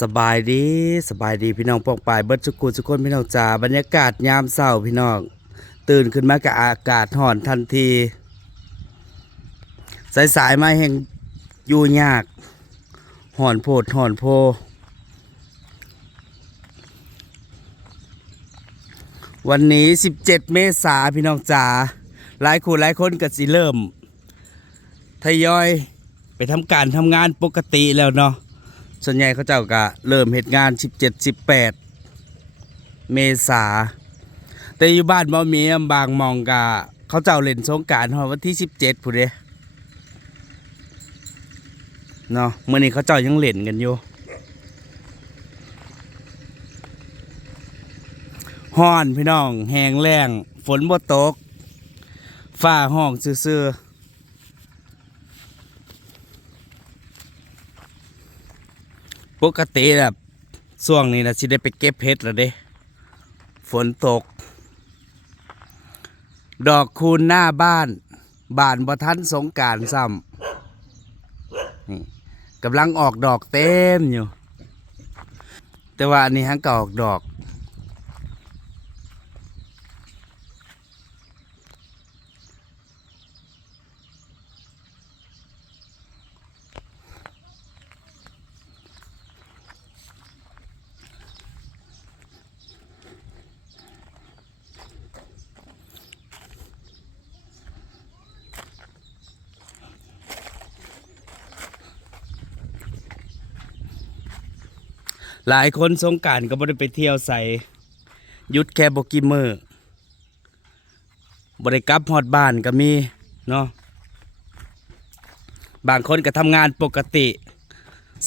สบายดีสบายดีพี่น้องปองปายเบิดสุกุสุคนพี่น้องจ๋าบรรยากาศยามเช้าพี่น้อง ตื่นขึ้นมากับอากาศห่อนทันที สายสายมาแห่งอยู่ยากห่อนโพดห่อนโพ วันนี้ 17 เมษาพี่น้องจ๋าหลายคนหลายคนก็สิเริ่ม ทยอยไปทำการทำงานปกติแล้วเนาะ ส่วนใหญ่เขาเจ้าก็เริ่มเหตุงาน 17 18 เมษา แต่อยู่บ้านบ่มีบางมองกะเขาเจ้าเล่นสงการารวันที่ 17ผู้เด้เนาะมื้อนี้เขาเจ้ายังเล่นกันอยู่ฮ้อนพี่น้องแหงแล้งฝนบ่ตก ฟ้าห้องซื่อๆ ปกติแบบช่วงนี้นะสิได้ไปเก็บเพชรแล้วเด้ ฝนตก ดอกคูณหน้าบ้าน บานบะทันสงการซ้ำนี่กำลังออกดอกเต็มอยู่ แต่ว่าอันนี้ฮังก็ออกดอก หลายคนสงการก็บ่ได้ไปเที่ยวใส่ยุดแค่บกิมเมอร์บ่ได้กลับฮอดบ้านก็มีเนาะบางคนก็ทำงานปกติ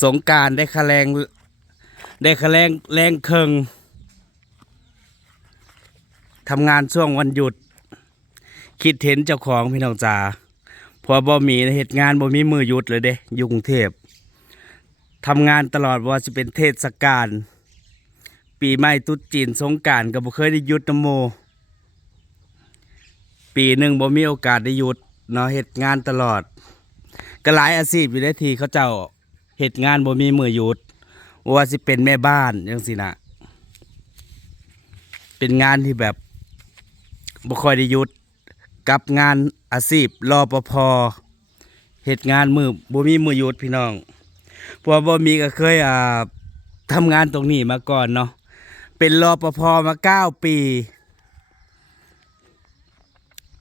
สงการได้ค่าแรงได้ค่าแรงแรงเคิงทำงานช่วงวันหยุด คิดเห็นเจ้าของพี่น้องจ๋าพอบ่มีเหตุงานบ่มีมือหยุดเลยเด้ยู่กรุงเทพ ทำงานตลอดว่าจะเป็นเทศกาลปีใหม่ตรุษจีนสงการก็บ่เคยได้หยุดนโม ปีหนึ่งบ่มีโอกาสได้หยุดเนาะเฮ็ดงานตลอด ก็หลายอาชีพอยู่ได้ทีเขาเจ้าเฮ็ดงานบ่มีมือหยุดว่าสิเป็นแม่บ้านจังซี่นะเป็นงานที่แบบบ่ค่อยได้หยุดกับงานอาชีพรอปภเฮ็ดงานมือบ่มีมือหยุดพี่น้อง พราะว่าบ่มีก็เคยอ่าทำงานตรงนี้มาก่อนเนาะเป็นรอปภมาเก้าปี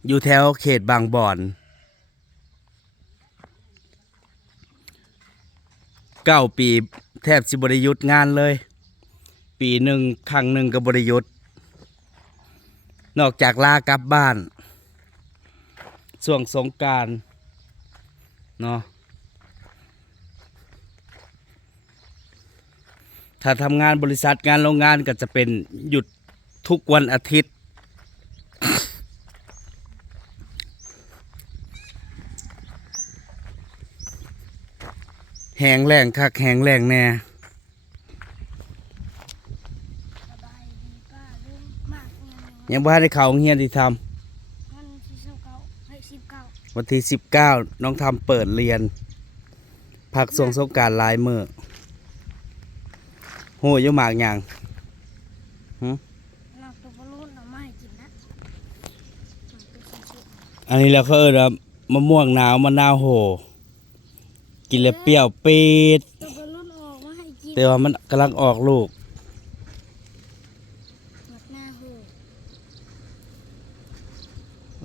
อยู่แถวเขตบางบ่อนเก้าปีแทบสิบริยุทธ์งานเลย ปีหนึ่งครั้งหนึ่งกับบริยุทธ์นอกจากลากลับบ้านช่วงสงการเนาะ ถ้าทำงานบริษัทงานโรงงานก็จะเป็นหยุดทุกวันอาทิตย์ แหงแรงคักแหงแรงแน่สบายดีป้าเรื่องมากเงินยังบ่ทันได้เข้าโรงเรียนที่ทมันที่สิบเก้าให้สิบเก้าำวันที่สิบเก้าน้องทำเปิดเรียนพักส่วงสงกรารลายมือ โหอยมากอย่างเราตัวบอลลูนเราไม่ให้กินนะมันเป็นสิบอันนี้แล้วเขาเอิ้นว่ามะม่วงหนาวมะนาวโห กินแล้วเปรี้ยวปีดตัวบอลลูนออกมาให้กินแต่ว่ามันกำลังออกลูก หมดหน้าหู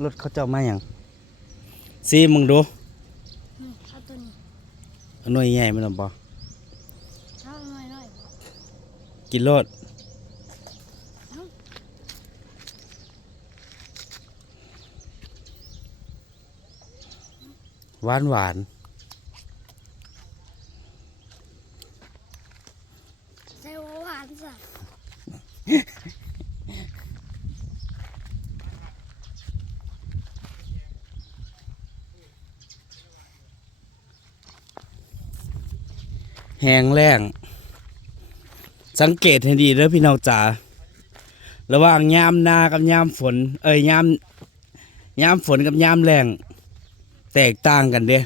รถเขาเจ้ามาอย่างซีมึงดูอืมเอาตัวนี้ เอาหน่วยใหญ่มันหรอปะ เอาหน่อยหน่อยบอก กินรถหวานหวานใส่หวานสักแหงแรง สังเกตให้ดีเด้อพี่น้องจ๋าระหว่างยามนากับยามฝน เอ้ยยามยามฝนกับยามแรงแตกต่างกันเด้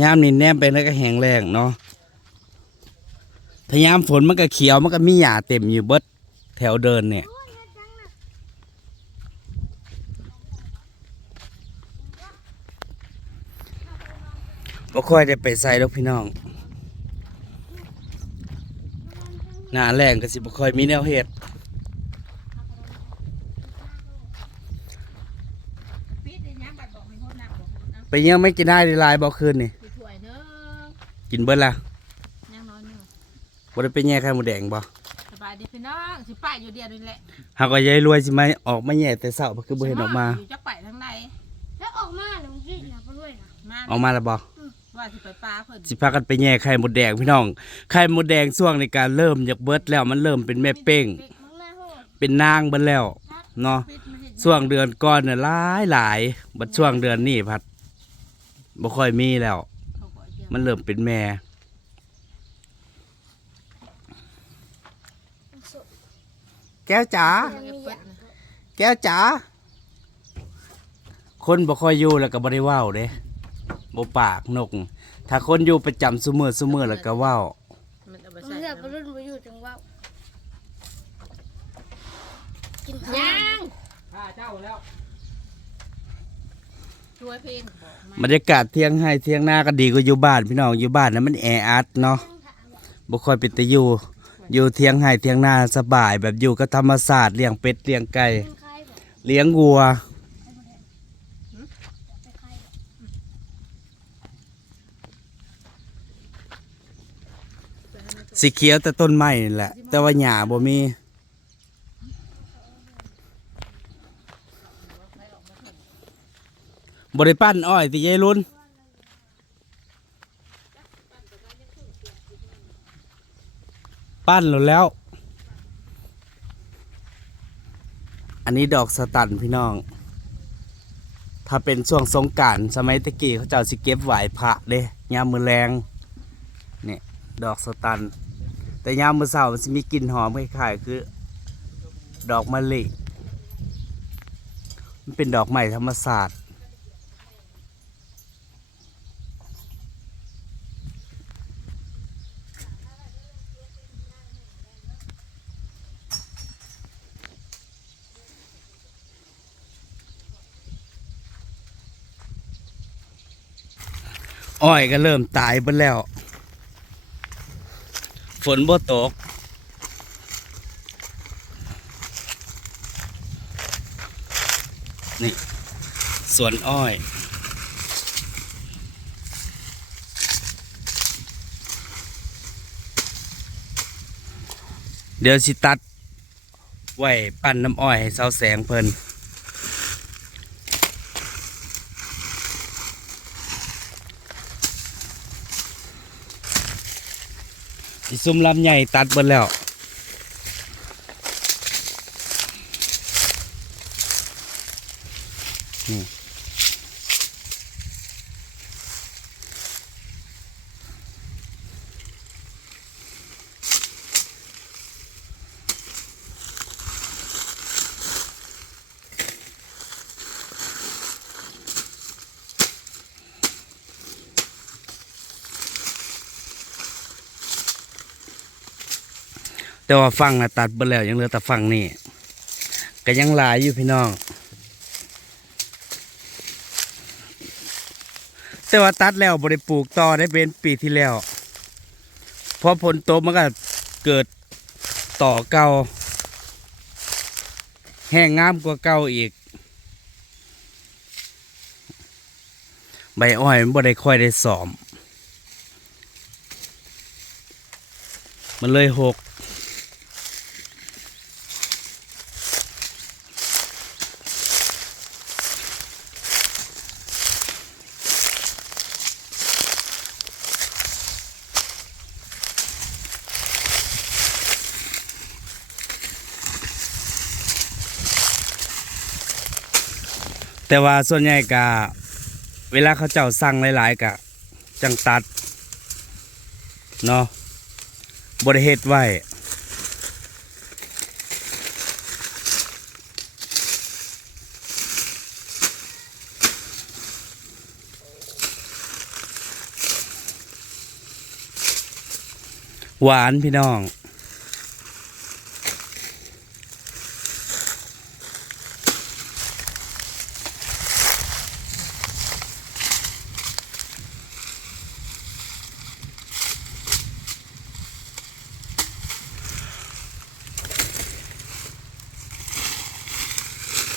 ยามนี่แนมไปแล้วก็แหงแรงเนาะถ้ายามฝนมันก็เขียวมันก็มีหญ้าเต็มอยู่เบิดแถวเดินเนี่ยบ่ค่อยได้ไปใส่ดอกพี่น้อง หน้าแรงก็สิบ่ค่อยมีแนวเฮ็ดปิดได้ยังบัดบอกให้คนนักบอกคนนักไปยังไม่กินได้หลายบ่คืนนี่ไปถ้วยเด้อกินเบิดละยังน้อยหนึงบ่ได้ไปแย่ไข่หมูแดงบ่สบายดีพี่น้องสิป้ายอยู่เดียวนี่แหละหากว่ายายรวยสิมาออกมาแย่แต่เช้าบ่คือบ่เห็นออกมาอยู่จักไปทางใดแล้วออกมาหนูกินนะไปด้วยนะมาออกมาแล้วบ่ ว่าสิไปปลาเพิ่นสิพากันไปแย่ไข่หมูแดงพี่น้อง ไข่หมูแดงช่วงในการเริ่มจากเบิดแล้วมันเริ่มเป็นแม่เป้ง เป็นนางเบิดแล้วเนาะช่วงเดือนก่อนน่ะหลายหลายบัดช่วงเดือนนี้พัดบ่ค่อยมีแล้ว มันเริ่มเป็นแม่แก้วจ๋าแก้วจ๋าคนบ่ค่อยอยู่แล้วก็บ่ได้ว้าเด้ บ่ปากนก ถ้าคนอยู่ประจำซุมื้อซุมื้อแล้วก็เว้า มันเอาไปมึงใส่เลือกไปรุ่นไปอยู่จังว่ากินยัข้าวงช่วยเพลงบอกมาบรรยากาศเที่ยงให้เที่ยงหน้าก็ดีกว่าอยู่บ้านพี่น้องอยู่บ้านนั้นมันแออัดเนาะบ่ค่อยเป็นตะอยู่อยู่เที่ยงให้เที่ยงหน้าสบายแบบอยู่กับธรรมศาสตร์เลี้ยงเป็ดเลี้ยงไก่ กินใครบอกเลี้ยงวัว ไปใครบอก สีเขียวแต่ต้นไม้นี่แหละ แต่ว่าหญ้าบ่มีบ่ได้ปั้นอ้อยติยายรุ่นปั้นแล้วแล้ว อันนี้ดอกสตันพี่น้อง ถ้าเป็นช่วงสงกรารสมัยตะกี้เขาเจ้าสิเก็บไหวพระเด้ยามมือแรงนี่ยดอกสตัน แต่ยามมือเสาร์มันจะมีกลิ่นหอมคล้ายๆคือ ดอกมะลิมันเป็นดอกใหม่ธรรมศาสตร์อ้อยก็เริ่มตายไปแล้ว ฝนบ่ตก นี่ สวนอ้อยเดี๋ยวสิตัด ไว้ ปั้นน้ำอ้อยให้เสาแสงเพิ่น ซุ่มลำใหญ่ตัดหมดแล้ว แต่ว่าฟังนะตัดเบิดแล้วยังเหลือแต่ฟังนี่ก็ยังหลายอยู่พี่น้อง แต่ว่าตัดแล้วบริปลูกต่อได้เป็นปีที่แล้วพอผลโตมันก็เกิดต่อเก่าแห้งงามกว่าเก่าอีก ใบอ้อยมันบ่ได้ค่อยได้สอม มันเลยหก แต่ว่าส่วนใหญ่กะเวลาเขาเจ้าสั่งหลาย ๆกะจังตัดเนาะบริเฮ็ดไว้หวานพี่น้อง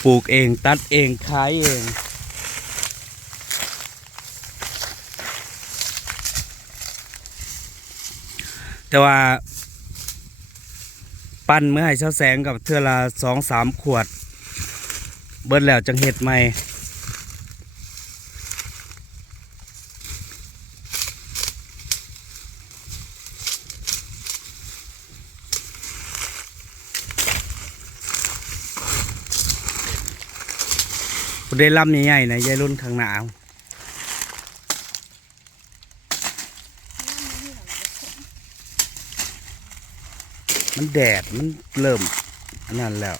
ลูกเองตัดเองขายเองแต่ว่า ปั้นเมื่อให้เช้าแสงกับเทือละสองสามขวด เบิดแล้วจังเห็ดใหม่ ได้ลำใหญ่ๆนะยายรุ่นข้างหนาวมันแดดมันเริ่มอันนั้นแล้ว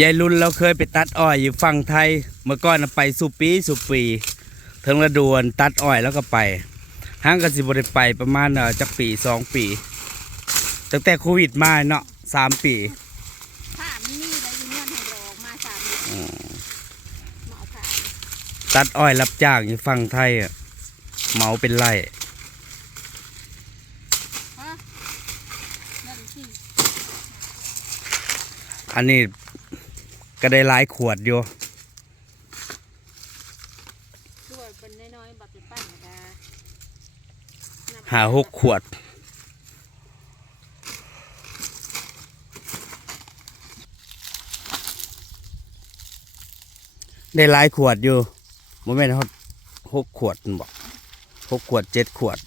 ยายรุ่นเราเคยไปตัดอ้อยอยู่ฝั่งไทย เมื่อก่อนน่ะไปสุปีสุปีเทิงระดวนตัดอ้อยแล้วก็ไปห้างกสิบได้ไปประมาณเอ่อจักปีสองปี ตั้งแต่โควิดมาเนาะสามปีผ้ามันมีอะไรอยู่เนี่ยให้ดอกมาสามเดือนหมอผ้าตัดอ้อยรับจ้างอยู่ฝั่งไทยอะเหมาเป็นไร่นั่นสิอันนี้ ก็ได้หลายขวดอยู่ด้วยเป็นน้อยๆบัตรปั้นนะหาหกขวด ได้หลายขวดอยู่โมเมนต์หกขวดบอกหกขวดเจ็ดขวด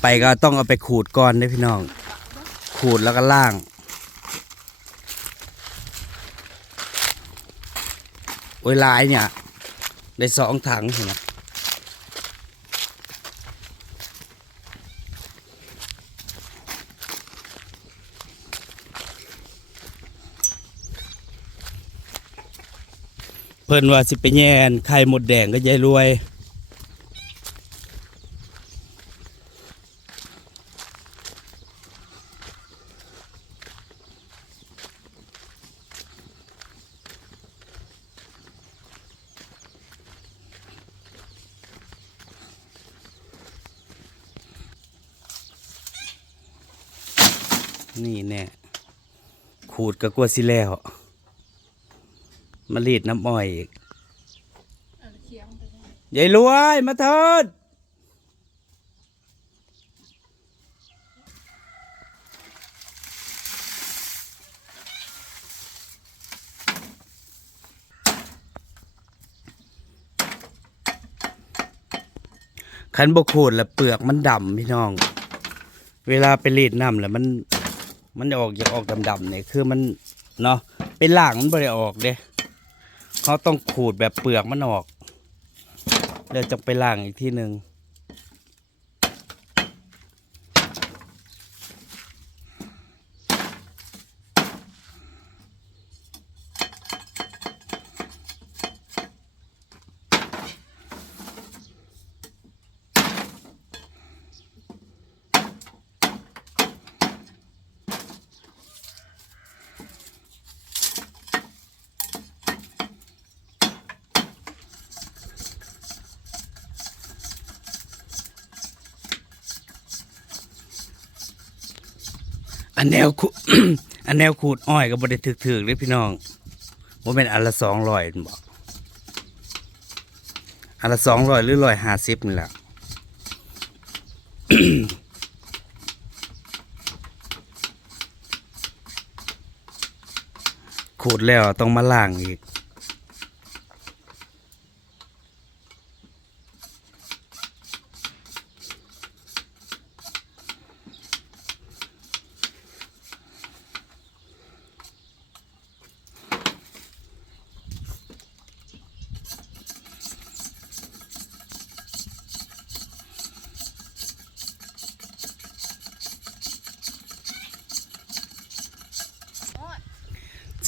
ไปก็ต้องเอาไปขูดก่อนเด้พี่น้อง ขูดแล้วก็ล่าง โอ้ยลายเนี่ย ได้สองถังเห็นไหมเพิ่นว่าสิไปแย่นไข่หมดแดงก็ยายรวย นี่แน่ขูดก็กลัวสิแล้วมารีดน้ำอ้อยอีกเอาเคียายรวยมาเถิดขันบกขูดแล้วเปลือกมันดำพี่น้อง เวลาไปรีดน้ำแล้วมัน มันออกอยากออกดำๆเนี่ยคือมันเนาะเป็นล่างมันไม่ได้ออกเด้เขาต้องขูดแบบเปลือกมันออก แล้วจะไปล่างอีกที่หนึ่ง อันแนวขูอันแนวขูดอ้อยก็บ่ได้ถึกๆเลยพี่น้องบ่เป็นอันละสองร้อยบอกอันละสองร้อยหรือร้อยห้าสิบนี่แหละขูดแล้วต้องมาล่างอีก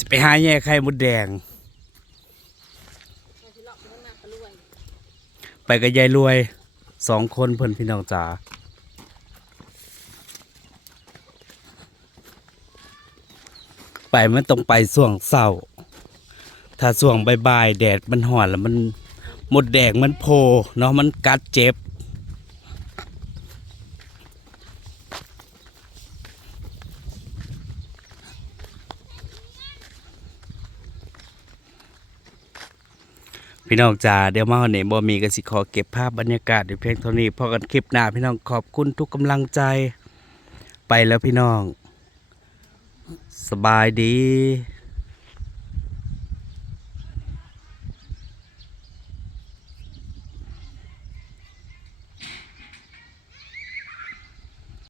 ไปหาแย่ไข่มดแดง ไปกับยายรวยสองคนเพิ่นพี่น้องจ๋าไปมันต้องไปส่วงเศร้า ถ้าส่วงบ่ายๆแดดมันห่อนแล้วมันหมดแดงมันโพเนาะมันกัดเจ็บ พี่น้องจ๋าเดี๋ยวมาเนี่ยบ่มีกสิขอเก็บภาพบรรยากาศอยู่เพียงเท่านี้พอกันคลิปหน้าพี่น้องขอบคุณทุกกำลังใจ ไปแล้วพี่น้อง สบายดี